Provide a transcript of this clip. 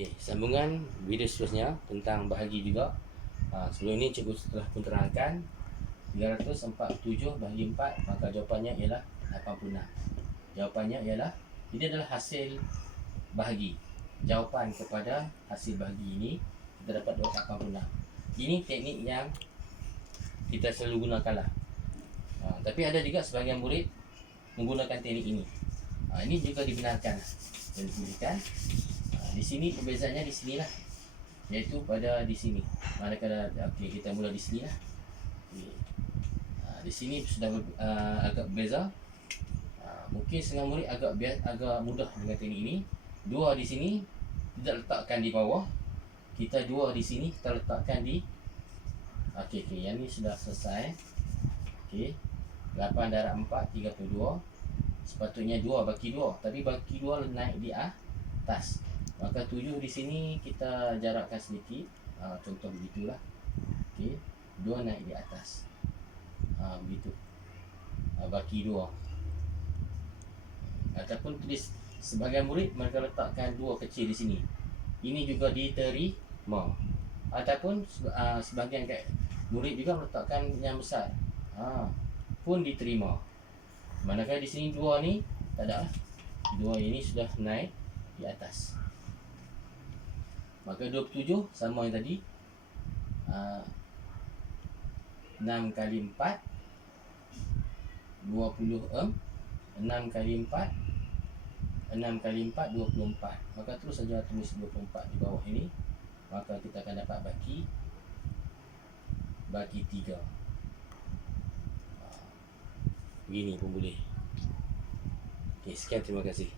Okey, sambungan video seterusnya tentang bahagi juga. Ha, sebelum ini cikgu telah pun terangkan 347 bahagi 4 maka jawapannya ialah 86. Jawapannya ialah ini adalah hasil bahagi. Jawapan kepada hasil bahagi ini kita dapat 86. Ini teknik yang kita selalu gunakanlah. Ha, tapi ada juga sebahagian murid menggunakan teknik ini. Ha, ini juga dibenarkan dan dibolehkan. Di sini perbezaannya di sinilah. Iaitu pada di sini. Manakala okey kita mula di sinilah. Okey. Ha, di sini sudah uh, agak berbeza. Ha, mungkin setengah murid agak bias, agak mudah dengan teknik ini. Dua di sini tidak letakkan di bawah. Kita dua di sini kita letakkan di Okey okey yang ni sudah selesai. Okey. 8 darab 4 32 sepatutnya 2 baki 2 tapi baki 2 naik di atas maka 7 di sini kita jarakkan sedikit. Ha, contoh begitulah. Okey. 2 naik di atas. Ha, begitu. Ha, baki 2 ataupun tulis sebagai murid mereka letakkan 2 kecil di sini. Ini juga diterima. Ataupun uh, sebahagian kat murid juga meletakkan yang besar. Ha, pun diterima. Manakala di sini dua ni tak ada lah. Dua ini sudah naik di atas. Maka 27 sama yang tadi. Uh, 6 kali 4 20 em 6 kali 4 6 kali 4 24 Maka terus saja tulis 24 di bawah ini. Maka kita akan dapat baki Baki 3 Begini pun boleh. Okay, sekian terima kasih